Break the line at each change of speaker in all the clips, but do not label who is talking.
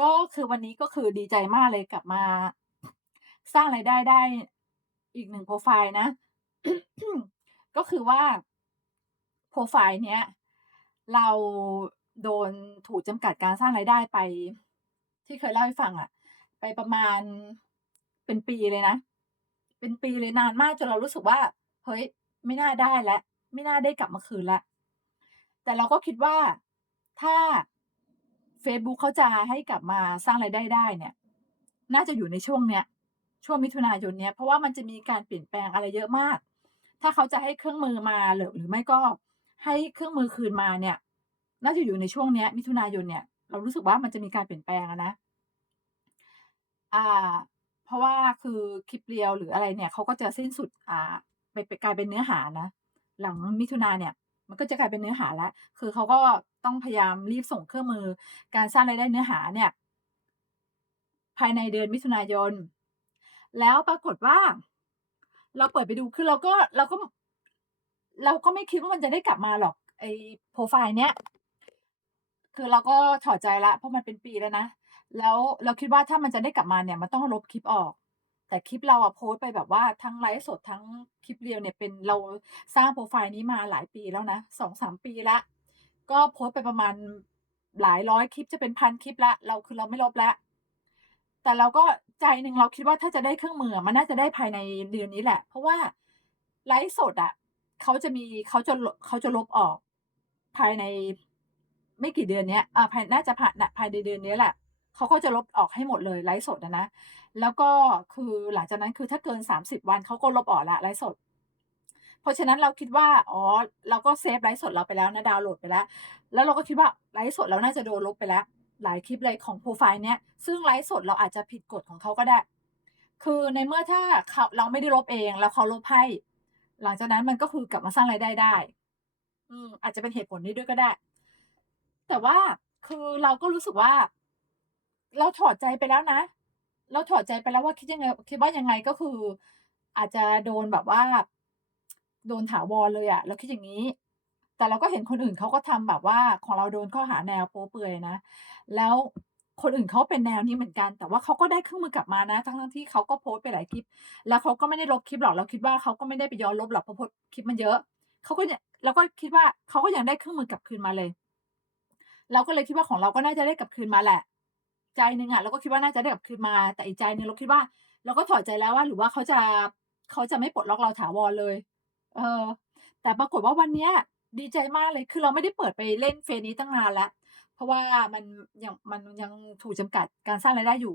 ก็คือวันนี้ก็คือดีใจมากเลยกลับมา สร้างรายได้ได้อีก1โพรไฟล์นะ ก็คือว่าโพรไฟล์เนี้ย เราโดนถูกจำกัดการสร้างรายได้ไป ที่เคยเล่าให้ฟังอะไปประมาณเป็นปีเลยนะ เป็นปีเลยนานมากจนเรารู้สึกว่า เฮ้ย ไม่น่าได้แล้วไม่น่าได้กลับมาคืนล้วแต่เราก็คิดว่าถ้า เฟซบุ๊กเขาจะให้กลับมาสร้างรายได้ได้เนี่ย น่าจะอยู่ในช่วงเนี้ย ช่วงมิถุนายนเนี้ย เพราะว่ามันจะมีการเปลี่ยนแปลงอะไรเยอะมาก ถ้าเขาจะให้เครื่องมือมาหรือหรือไม่ก็ให้เครื่องมือคืนมาเนี่ย น่าจะอยู่ในช่วงเนี้ย มิถุนายนเนี่ย เรารู้สึกว่ามันจะมีการเปลี่ยนแปลงนะ อ่า เพราะว่าคือคลิป Reel หรืออะไรเนี่ยเขาก็จะสิ้นสุด อ่าไปไปกลายเป็นเนื้อหานะ หลังมิถุนาเนี่ย มันก็จะกลายเป็นเนื้อหาแล้ว คือเขาก็ ต้องพยายามรีบส่งเครื่องมือ การสร้างรายได้เนื้อหาเนี่ย ภายในเดือนมิถุนายน แล้วปรากฏว่า เราเปิดไปดูคือเราก็เราก็ เราก็ไม่คิดว่ามันจะได้กลับมาหรอกไอ้โพรไฟล์เนี้ยคือเราก็ถอดใจล้วเพราะมันเป็นปีแล้วนะ แล้วเราคิดว่าถ้ามันจะได้กลับมาเนี่ยมันต้องลบคลิปออก แต่คลิปเราอะโพสต์ไปแบบว่าทั้งไลฟ์สดทั้งคลิป Reel เนี่ยเป็นเราสร้างโพรไฟล์นี้มาหลายปีแล้วนะ2-3ปีล้ว ก็โพสไปประมาณหลายร้อยคลิปจะเป็นพันคลิปล้วเราคือเราไม่ลบล้วแต่เราก็ใจหนึ่งเราคิดว่าถ้าจะได้เครื่องมือมันน่าจะได้ภายในเดือนนี้แหละ เพราะว่าไลฟ์สดอะเขาจะมีเขาจะเขาจะลบออก ภายในไม่กี่เดือนเนี้ยอ่าภายน่าจะภานภายในเดือนนี้แหละเขาก็จะลบออกให้หมดเลยไลฟ์สดอะนะแล้วก็คือหลังจากนั้นคือถ้าเกิน30วันเขาก็ลบออกล้วไลฟ์สด เพราะฉะนั้นเราคิดว่าอ๋อเราก็เซฟไลฟ์สดเราไปแล้วนะดาวน์โหลดไปแล้ว แล้วเราก็คิดว่าไลฟ์สดเราน่าจะโดนลบไปแล้ว หลายคลิปเลยของโพรไฟล์เนี้ยซึ่งไลฟ์สดเราอาจจะผิดกฎของเขาก็ได้ คือในเมื่อถ้าเขาเราไม่ได้ลบเองแล้วเขาลบให้ หลังจากนั้นมันก็คือกลับมาสร้างรายได้ได้ อืมอาจจะเป็นเหตุผลนี้ด้วยก็ได้ แต่ว่าคือเราก็รู้สึกว่า เราถอดใจไปแล้วนะ เราถอดใจไปแล้วว่าคิดยังไง คิดว่ายังไงก็คือ อาจจะโดนแบบว่า โดนถาวรเลยอะเราคิดอย่างงี้ แต่เราก็เห็นคนอื่นเขาก็ทำแบบว่าของเราโดนข้อหาแนวโป๊เปลือยนะ แล้วคนอื่นเขาเป็นแนวนี้เหมือนกัน แต่ว่าเขาก็ได้เครื่องมือกลับมานะ ทั้งที่เขาก็โพสต์ไปหลายคลิป แล้วเขาก็ไม่ได้ลบคลิปหรอก เราคิดว่าเขาก็ไม่ได้ไปย้อนลบหรอกเพราะโพสคลิปมันเยอะ เขาก็เนี่ยเราก็คิดว่าเขาก็ยังได้เครื่องมือกลับคืนมาเลย เราก็เลยคิดว่าของเราก็น่าจะได้กลับคืนมาแหละ ใจหนึ่งอะเราก็คิดว่าน่าจะได้กลับคืนมา แต่อีกใจหนึ่งเราคิดว่า เราก็ถอดใจแล้วว่า หรือว่าเขาจะเขาจะไม่ปลดล็อกเราถาวรเลย เออ แต่ปรากฏว่าวันเนี้ยดีใจมากเลย คือเราไม่ได้เปิดไปเล่นเฟซนี้ตั้งนานแล้ว เพราะว่ามันยังมันยังถูกจำกัดการสร้างรายได้อยู่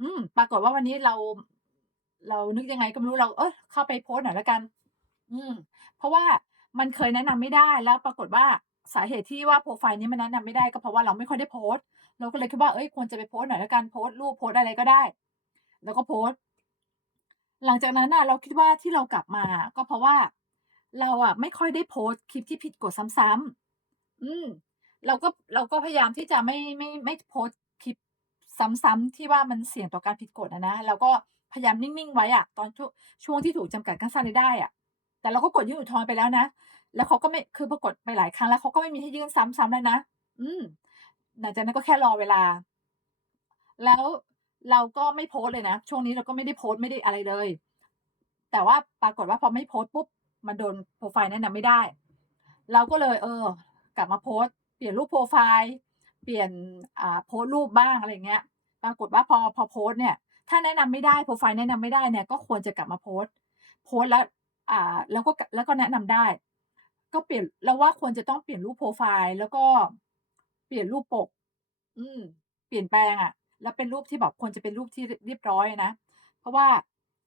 อืม ปรากฏว่าวันนี้เรา เรานึกยังไงก็ไม่รู้เรา เออเข้าไปโพสต์หน่อยแล้วกัน อืม เพราะว่ามันเคยแนะนำไม่ได้แล้ว ปรากฏว่าสาเหตุที่ว่าโพรไฟล์นี้มันแนะนำไม่ได้ก็เพราะว่าเราไม่ค่อยได้โพสต์ เราก็เลยคิดว่าเฮ้ยควรจะไปโพสต์หน่อยแล้วกันโพสต์รูปโพสต์อะไรก็ได้เราก็โพสต์ หลังจากนั้นน่ะเราคิดว่าที่เรากลับมา ก็เพราะว่า เราอะไม่ค่อยได้โพสต์คลิปที่ผิดกฎซ้ำๆอืม เราก็เราก็พยายามที่จะไม่ไม่ไม่โพสต์คลิปซ้ำๆที่ว่ามันเสี่ยงต่อการผิดกฎอะนะเราก็พยายามนิ่งๆไว้อะตอนช่วงช่วงที่ถูกจำกัดการสร้างรายได้อะแต่เราก็กดยื่นอุทธรณ์ไปแล้วนะแล้วเขาก็ไม่คือพอกดไปหลายครั้งแล้วเขาก็ไม่มีให้ยื่นซ้ำๆแล้วนะอืมหลังจากนั้นก็แค่รอเวลา แล้วเราก็ไม่โพสต์เลยนะ ช่วงนี้เราก็ไม่ได้โพสต์ไม่ได้อะไรเลย แต่ว่าปรากฏว่าพอไม่โพสต์ปุ๊บ มันโดนโพรไฟล์แนะนำไม่ได้ เราก็เลยเออ กลับมาโพสเปลี่ยนรูปโพรไฟล์เปลี่ยนอ่าโพสรูปบ้างอะไรเงี้ย ปรากฏว่าพอพอโพสเนี่ย ถ้าแนะนำไม่ได้โพรไฟล์แนะนำไม่ได้เนี่ยก็ควรจะกลับมาโพสโพสแล้วอ่าแล้วก็แล้วก็แนะนำได้ ก็เปลี่ยนเราว่าควรจะต้องเปลี่ยนรูปโพรไฟล์ แล้วก็เปลี่ยนรูปปก อืม เปลี่ยนแปลงอะแล้วเป็นรูปที่แบบควรจะเป็นรูปที่เรียบร้อยนะ เพราะว่า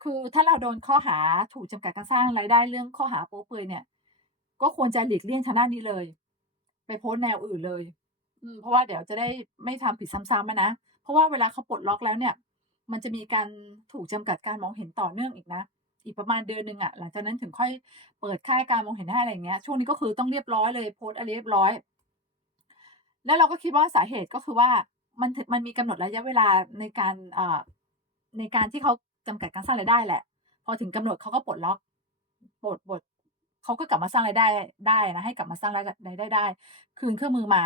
คือถ้าเราโดนข้อหาถูกจำกัดการสร้างรายได้เรื่องข้อหาโป๊เปลือยเนี่ย ก็ควรจะหลีกเลี่ยงทางด้านนี้เลย ไปโพสต์แนวอื่นเลย อืมเพราะว่าเดี๋ยวจะได้ไม่ทำผิดซ้ำๆอะนะ เพราะว่าเวลาเขาปลดล็อกแล้วเนี่ย มันจะมีการถูกจำกัดการมองเห็นต่อเนื่องอีกนะ อีกประมาณเดือนหนึ่งอะหลังจากนั้นถึงค่อยเปิดค่ายการมองเห็นให้อะไรอย่างเงี้ย ช่วงนี้ก็คือต้องเรียบร้อยเลยโพสต์อะไรเรียบร้อย แล้วเราก็คิดว่าสาเหตุก็คือว่ามันมันมีกำหนดระยะเวลาในการอ่าในการที่เขา จำกัดการสร้างรายได้แหละ พอถึงกำหนดเขาก็ปลดล็อกปลดปลดเขาก็กลับมาสร้างรายได้ได้นะให้กลับมาสร้างรายได้ได้ คืนเครื่องมือมา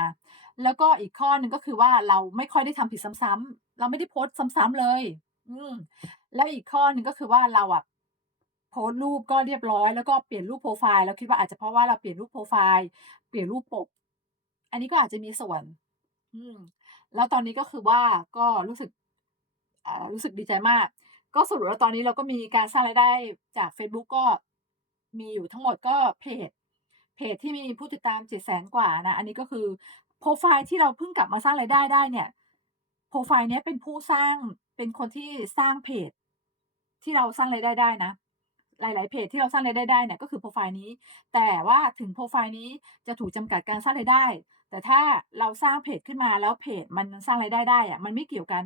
แล้วก็อีกข้อหนึ่งก็คือว่าเราไม่ค่อยได้ทำผิดซ้ำๆเราไม่ได้โพสต์ซ้ำๆเลย อืมแล้วอีกข้อหนึ่งก็คือว่าเราอะโพสต์รูปก็เรียบร้อยแล้วก็เปลี่ยนรูปโพรไฟล์เราคิดว่าอาจจะเพราะว่าเราเปลี่ยนรูปโพรไฟล์เปลี่ยนรูปปก อันนี้ก็อาจจะมีส่วน อืมแล้วตอนนี้ก็คือว่าก็รู้สึกอ่ารู้สึกดีใจมาก ก็สรุปแล้วตอนนี้เราก็มีการสร้างรายได้จากเฟซบุ๊กก็มีอยู่ทั้งหมดก็เพจ เพจที่มีผู้ติดตาม700,000กว่านะ อันนี้ก็คือโพรไฟล์ที่เราเพิ่งกลับมาสร้างรายได้ได้เนี่ยโพรไฟล์นี้เป็นผู้สร้างเป็นคนที่สร้างเพจ ที่เราสร้างรายได้ได้นะ หลาย ๆ เพจที่เราสร้างรายได้ได้เนี่ยก็คือโพรไฟล์นี้ แต่ว่าถึงโพรไฟล์นี้จะถูกจำกัดการสร้างรายได้ แต่ถ้าเราสร้างเพจขึ้นมาแล้วเพจมันสร้างรายได้ได้อะมันไม่เกี่ยวกัน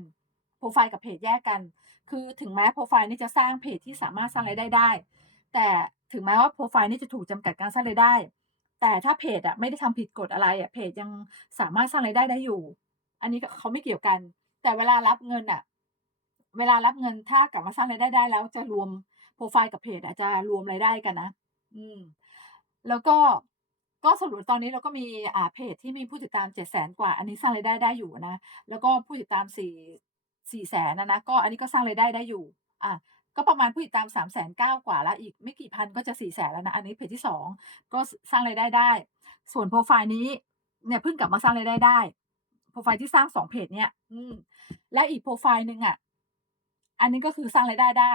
โพรไฟล์กับเพจแยกกัน คือถึงแม้โพรไฟล์นี้จะสร้างเพจที่สามารถสร้างรายได้ได้ แต่ถึงแม้ว่าโพรไฟล์นี้จะถูกจำกัดการสร้างรายได้ แต่ถ้าเพจอะไม่ได้ทำผิดกฎอะไรอะเพจยังสามารถสร้างรายได้ได้อยู่ อันนี้เขาไม่เกี่ยวกัน แต่เวลารับเงินน่ะเวลารับเงินถ้ากลับมาสร้างรายได้ได้แล้วจะรวมโพรไฟล์กับเพจอะจะรวมรายได้กันนะ อืม แล้วก็ก็สรุปตอนนี้เราก็มีอ่าเพจที่มีผู้ติดตาม700,000กว่า อันนี้สร้างรายได้ได้อยู่นะ แล้วก็ผู้ติดตามสี่ 4 400,000อะนะก็อันนี้ก็สร้างรายได้ได้อยู่อาก็ประมาณผู้ติดตาม390,000กว่าแล้วอีกไม่กี่พันก็จะ400,000แล้วนะ อันนี้เพจที่ 2 ก็สร้างรายได้ได้ ส่วนโพรไฟล์นี้เนี่ยเพิ่งกลับมาสร้างรายได้ได้โพรไฟล์ที่สร้าง2เพจเนี่ย อืม และอีกโพรไฟล์หนึ่งอะอันนี้ก็คือสร้างรายได้ได้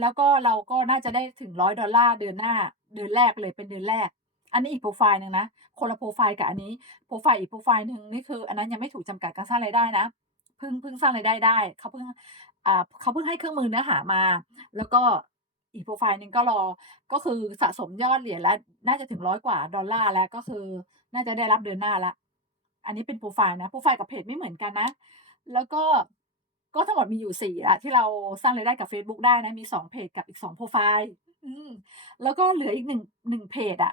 แล้วก็เราก็น่าจะได้ถึง $100 เดือนหน้า เดือนแรกเลยเป็นเดือนแรก อันนี้อีกโพรไฟล์หนึ่งนะคนละโพรไฟล์กับอันนี้โพรไฟล์อีกโพรไฟล์หนึ่งนี่คือ อันนั้นยังไม่ถูกจำกัดการสร้างรายได้นะ เพิ่งเพิ่งสร้างรายได้ได้เขาเพิ่งอ่าเขาเพิ่งให้เครื่องมือเนื้อหามา แล้วก็อีกโพรไฟล์หนึ่งก็รอก็คือสะสมยอดเหรียญแล้วน่าจะถึง100กว่าดอลลาร์แล้วก็คือ น่าจะได้รับเดือนหน้าล้วอันนี้เป็นโพรไฟล์นะโพรไฟล์กับเพจไม่เหมือนกันนะ แล้วก็ก็ทั้งหมดมีอยู่4อะที่เราสร้างรายได้กับเฟซบุ๊กได้นะมี2เพจกับอีก2โพรไฟล์แล้วก็เหลืออีก1 1เพจอะ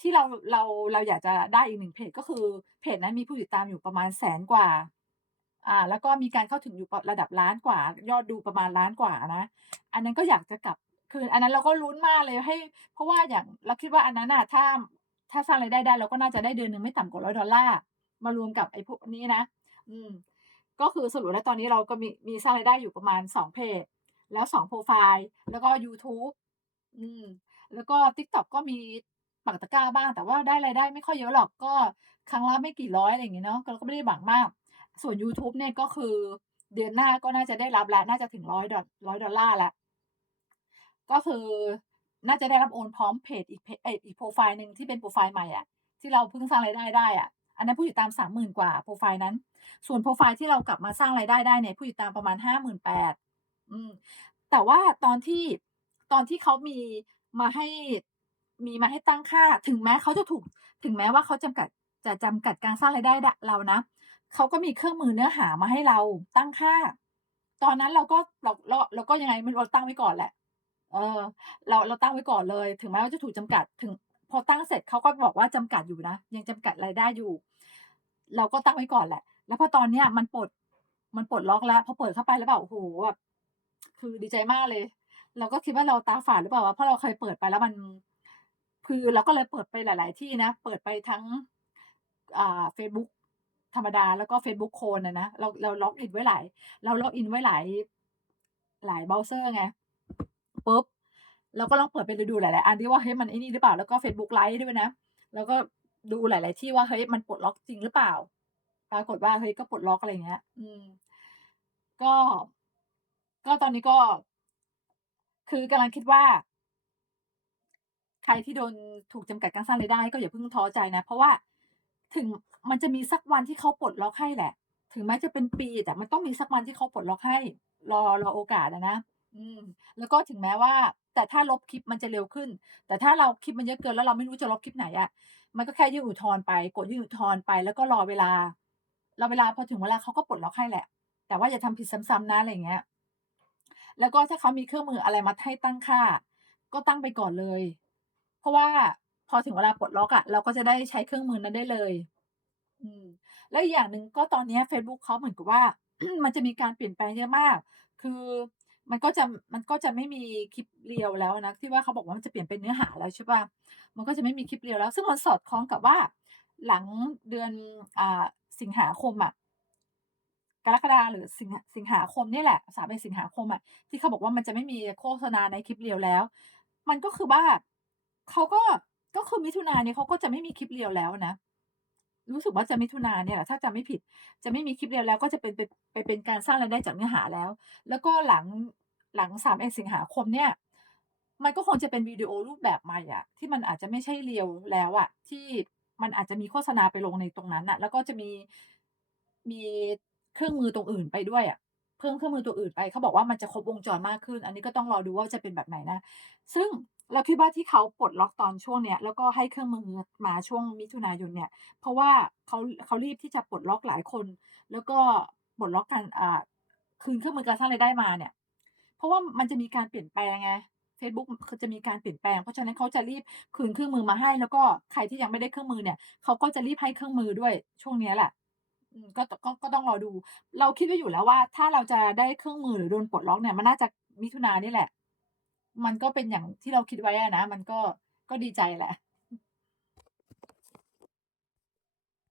ที่เราเราเราอยากจะได้อีก1เพจก็คือเพจนั้นมีผู้ติดตามอยู่ประมาณ100,000กว่า อ่า แล้วก็มีการเข้าถึงอยู่ระดับ1,000,000กว่า ยอดดูประมาณ1,000,000กว่านะ อันนั้นก็อยากจะกลับคือ อันนั้นเราก็ลุ้นมากเลยให้ เพราะว่าอย่างเราคิดว่าอันนั้นน่ะถ้าถ้าสร้างรายได้ได้เราก็น่าจะได้เดือนหนึ่งไม่ต่ำกว่า $100 มารวมกับไอ้พวกนี้นะ อืม ก็คือสรุปแล้วตอนนี้เราก็มีมีสร้างรายได้อยู่ประมาณ2เพจ แล้ว2โพรไฟล์ แล้วก็ยูทูบอืม แล้วก็ TikTok ก็มีปักตะกร้าบ้าง แต่ว่าได้รายได้ไม่ค่อยเยอะหรอกก็ครั้งละไม่กี่ร้อยอะไรอย่างเงี้เนาะเราก็ไม่ได้หวังมาก ส่วนยูทูบเนี่ยก็คือเดือนหน้าก็น่าจะได้รับแล้ว น่าจะถึง $100 ดอล $100 แล้ว ก็คือน่าจะได้รับโอนพร้อมเพจอีกเพจอีกโพรไฟล์หนึ่งที่เป็นโพรไฟล์ใหม่อะที่เราเพิ่งสร้างรายได้ได้อะอันนั้นผู้ติดตาม30,000กว่าโพรไฟล์นั้น ส่วนโพรไฟล์ที่เรากลับมาสร้างรายได้ได้เนี่ยผู้ติดตามประมาณ58,000อืมแต่ว่าตอนที่ตอนที่เขามีมาให้มีมาให้ตั้งค่า ถึงแม้เขาจะถูก ถึงแม้ว่าเขาจำกัดจะจำกัดการสร้างรายได้เรานะ เขาก็มีเครื่องมือเนื้อหามาให้เราตั้งค่า ตอนนั้นเราก็เราเราเราก็ยังไงไม่รู้เราตั้งไว้ก่อนแหละ เออ เราเราตั้งไว้ก่อนเลย ถึงแม้ว่าจะถูกจำกัด ถึง พอตั้งเสร็จเขาก็บอกว่าจำกัดอยู่นะ ยังจำกัดรายได้อยู่ เราก็ตั้งไว้ก่อนแหละ แล้วพอตอนเนี้ยมันปลดมันปลดล็อกแล้วพอเปิดเข้าไปแล้วแบบโอ้โฮแบบคือดีใจมากเลย เราก็คิดว่าเราตาฝาดหรือเปล่าวะเพราะเราเคยเปิดไปแล้วมันคือเราก็เลยเปิดไปหลาย ๆ ที่นะ เปิดไปทั้งอ่าเฟซบุ๊ก ธรรมดาแล้วก็เฟซบุ๊กโคลนอะนะเราเราล็อกอินไว้หลาย เราล็อกอินไว้หลายหลายเบราว์เซอร์ไงปุ๊บเราก็ลองเปิดไปดูหลายๆอันที่ว่าเฮ้ยมันไอ้นี่หรือเปล่าแล้วก็เฟซบุ๊กไลฟ์ด้วยนะ แล้วก็ดูหลาย ๆ ที่ว่าเฮ้ยมันปลดล็อกจริงหรือเปล่า ปรากฏว่าเฮ้ยก็ปลดล็อกอะไรเงี้ย อืม ก็ ก็ตอนนี้ก็ คือกำลังคิดว่า ใครที่โดนถูกจำกัดการสร้างรายได้ก็อย่าเพิ่งท้อใจนะ เพราะว่าถึง มันจะมีสักวันที่เขาปลดล็อกให้แหละ ถึงแม้จะเป็นปีแต่มันต้องมีสักวันที่เขาปลดล็อกให้ รอรอโอกาสอะนะอืม แล้วก็ถึงแม้ว่า แต่ถ้าลบคลิปมันจะเร็วขึ้น แต่ถ้าเราคลิปมันเยอะเกินแล้วเราไม่รู้จะลบคลิปไหนอะมันก็แค่ยื่นอุทธรณ์ไป กดยื่นอุทธรณ์ไป แล้วก็รอเวลารอเวลาพอถึงเวลาเขาก็ปลดล็อกให้แหละ แต่ว่าอย่าทำผิดซ้ำๆนะอะไรเงี้ย แล้วก็ถ้าเขามีเครื่องมืออะไรมาให้ตั้งค่า ก็ตั้งไปก่อนเลย เพราะว่าพอถึงเวลาปลดล็อกอะเราก็จะได้ใช้เครื่องมือนั้นได้เลย อืม แล้วอีกอย่างหนึ่งก็ตอนเนี้ยเฟซบุ๊กเขาเหมือนกับว่า มันจะมีการเปลี่ยนแปลงเยอะมาก คือมันก็จะ มันก็จะไม่มีคลิป Reel แล้วนะ ที่ว่าเขาบอกว่า มันจะเปลี่ยนเป็นเนื้อหาแล้วใช่เปล่า มันก็จะไม่มีคลิป Reel แล้ว ซึ่งมันสอดคล้องกับว่า หลังเดือน อ่า สิงหาคมอะ กรกฎาหรือสิงหสิงหาคมเนี่ยแหละ 31 สิงหาคมอะ ที่เขาบอกว่า มันจะไม่มีโฆษณาในคลิป Reel แล้ว มันก็คือว่า เขาก็ ก็คือมิถุนาเนี้เขาก็จะไม่มีคลิป Reel แล้วนะ รู้สึกว่าจะมิถุนาเนี่ยแหละถ้าจำไม่ผิด จะไม่มีคลิป Reel แล้วก็จะเป็นไปไปเป็นการสร้างรายได้จากเนื้อหาแล้ว แล้วก็หลังหลัง31สิงหาคมเนี่ย มันก็คงจะเป็นวิดีโอรูปแบบใหม่อะที่มันอาจจะไม่ใช่ Reel แล้วอะที่มันอาจจะมีโฆษณาไปลงในตรงนั้นน่ะ แล้วก็จะมีมีเครื่องมือตรงอื่นไปด้วยอะเพิ่มเครื่องมือตัวอื่นไปเขาบอกว่ามันจะครบวงจรมากขึ้น อันนี้ก็ต้องรอดูว่าจะเป็นแบบไหนนะ ซึ่ง เราคิดว่าที่เขาปลดล็อกตอนช่วงเนี้ยแล้วก็ให้เครื่องมือมาช่วงมิถุนายนเนี่ย เพราะว่าเขาเขารีบที่จะปลดล็อกหลายคน แล้วก็ปลดล็อกการอ่าคืนเครื่องมือการสร้างรายได้มาเนี่ย เพราะว่ามันจะมีการเปลี่ยนแปลงไงเฟซบุ๊กคือจะมีการเปลี่ยนแปลง เพราะฉะนั้นเขาจะรีบคืนเครื่องมือมาให้ แล้วก็ใครที่ยังไม่ได้เครื่องมือเนี่ยเขาก็จะรีบให้เครื่องมือด้วยช่วงนี้แหละก็ตก็ก็ต้องรอดู เราคิดไว้อยู่แล้วว่า ถ้าเราจะได้เครื่องมือหรือโดนปลดล็อกเนี่ยมันน่าจะมิถุนานี่แหละ มันก็เป็นอย่างที่เราคิดไว้อะนะ มันก็ก็ดีใจแหละ